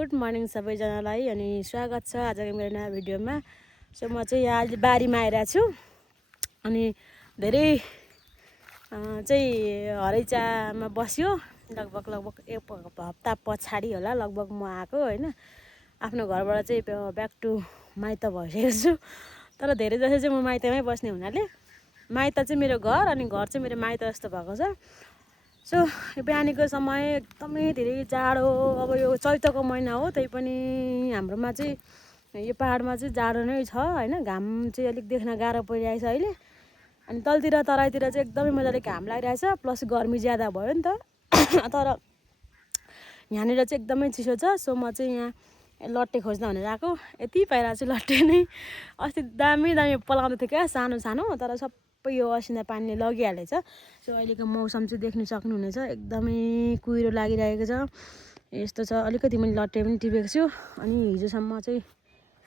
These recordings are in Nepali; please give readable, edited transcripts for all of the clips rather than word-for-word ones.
गुड मर्निङ सबैजनालाई अनि स्वागत छ आजको मेरो नयाँ भिडियोमा। सो म चाहिँ यहाँ अहिले बारीमा आइरहेको छु अनि धेरै चाहिँ हरैचामा बस्यो लगभग एक हप्ता पछाडि होला लगभग म आएको हैन। आफ्नो घरबाट चाहिँ ब्याक टु माइत भइसकेको छु। तर धेरै जसो चाहिँ म माइतमै बस्ने हुनाले माइत चाहिँ मेरो घर अनि घर चाहिँ मेरो माइत जस्तो भएको छ। सो बिहानीको समय एकदमै धेरै जाडो। अब यो चैतको महिना हो त्यही पनि हाम्रोमा चाहिँ यो पहाडमा चाहिँ जाडो नै छ हैन। घाम चाहिँ अलिक देख्न गाह्रो परिरहेछ अहिले। अनि तलतिर तराईतिर चाहिँ एकदमै मजाले घाम लागिरहेछ प्लस गर्मी ज्यादा भयो नि त। तर यहाँनिर चाहिँ एकदमै चिसो छ। सो म चाहिँ यहाँ लट्टे खोज्न भनेर आएको। यति पाइरहेको छु लट्टे नै। अस्ति दामी पलाउँदै थियो क्या सानो सानो, तर सबै यो असिना पानीले लगिहालेछ। सो अहिलेको मौसम चाहिँ देख्न सक्नुहुनेछ एकदमै कुहिरो लागिरहेको छ। यस्तो छ। अलिकति मैले लट्टे पनि टिपेको छु अनि हिजोसम्म चाहिँ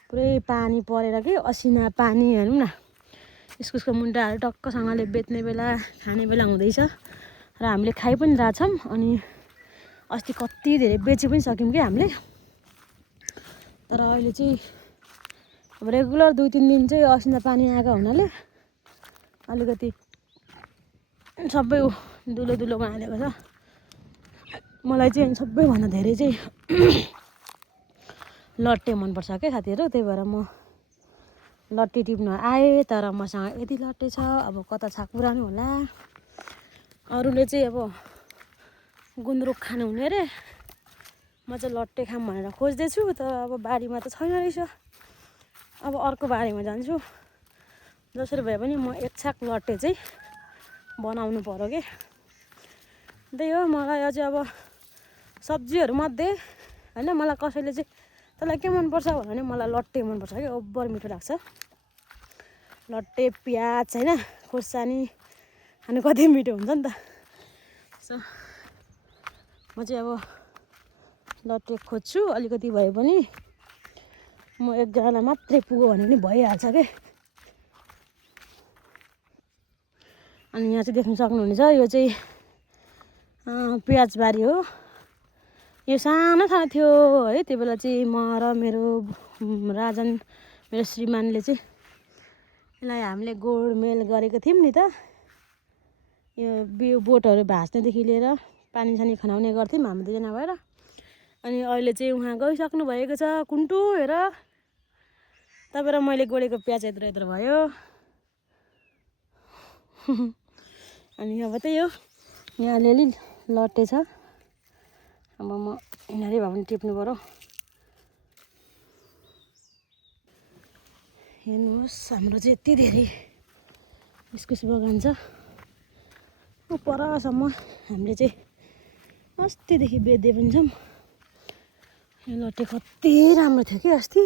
पुरै पानी परेर के असिना पानी हेरौँ न। इस्कुसको मुन्टाहरू टक्कसँगले बेच्ने बेला खाने बेला हुँदैछ र हामीले खाइ पनि रहेछौँ। अनि अस्ति कति धेरै बेची पनि सक्यौँ कि हामीले। तर अहिले चाहिँ अब रेगुलर 2-3 दिन चाहिँ असिना पानी आएको हुनाले अलिकति सबै दुलो दुलोमा हालेको छ। मलाई चाहिँ सबैभन्दा धेरै चाहिँ लट्टे मनपर्छ क्या साथीहरू। त्यही भएर म लट्टे टिप्न आएँ। तर मसँग यति लट्टे छ अब कता छ पुरानो होला। अरूले चाहिँ अब गुन्द्रुक खानु हुने रे, म चाहिँ लट्टे खाम भनेर खोज्दैछु। तर अब बारीमा त छैन रहेछ। अब अर्को बारीमा जान्छु। जसरी भए पनि म एक छाक लट्टे चाहिँ बनाउनु पर्यो के। त्यही हो। मलाई अझै अब सब्जीहरूमध्ये होइन मलाई कसैले चाहिँ तँलाई के मनपर्छ भने मलाई लट्टे मनपर्छ कि ओभर मिठो लाग्छ। लट्टे प्याज होइन खोर्सानी खानु कति मिठो हुन्छ नि त। सो म चाहिँ अब लट्टे खोज्छु। अलिकति भए पनि म एकजना मात्रै पुगो भने पनि भइहाल्छ के। अनि यहाँ चाहिँ देख्न सक्नुहुनेछ यो चाहिँ प्याजबारी हो। यो सानो सानो थियो है। त्यो बेला चाहिँ म र मेरो राजन मेरो श्रीमानले चाहिँ यसलाई हामीले गोडमेल गरेको थियौँ नि त। यो बिउ बोटहरू भाँच्नेदेखि लिएर पानी सानी खनाउने गर्थ्यौँ हामी दुईजना भएर। अनि अहिले चाहिँ उहाँ गइसक्नु भएको छ कुन्टु हेर। तपाईँ र मैले गोडेको प्याज यत्रो यत्रो भयो। अनि अब त्यही हो। यहाँ अलिअलि लट्टे छ। अब म यिनीहरू भए पनि टिप्नु पऱ्यो। हेर्नुहोस् हाम्रो चाहिँ यति धेरै इस्कुस बगान छ। परसम्म हामीले चाहिँ अस्तिदेखि बेच्दै पनि छौँ। यो लट्टे कति राम्रो थियो कि अस्ति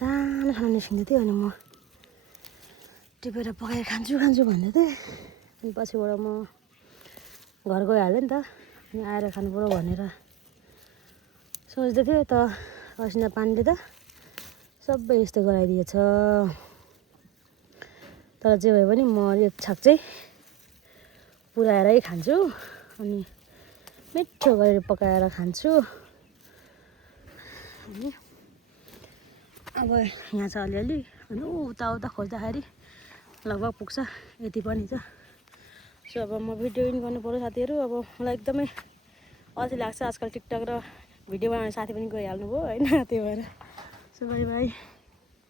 सानो सानो निस्किँदै थियो। अनि म टिपेर पकाएर खान्छु भन्दै थिएँ। अनि पछिबाट म घर गइहालेँ नि त। अनि आएर खानु पऱ्यो भनेर सोच्दै थिएँ। त असिना पानीले त सबै यस्तो गराइदिएछ। तर जे भए पनि म एक छाक चाहिँ पुऱ्याएरै खान्छु अनि मिठो गरेर पकाएर खान्छु। अनि अब यहाँ छ अलिअलि अनि उता खोज्दाखेरि लगभग पुग्छ। यति पनि छ। सो अब म भिडियो इन गर्नु पऱ्यो साथीहरू। अब मलाई एकदमै अल्छी लाग्छ आजकल। टिकटक र भिडियो बनाउने साथी पनि गइहाल्नु भयो होइन। त्यही भएर सो बाई बाई।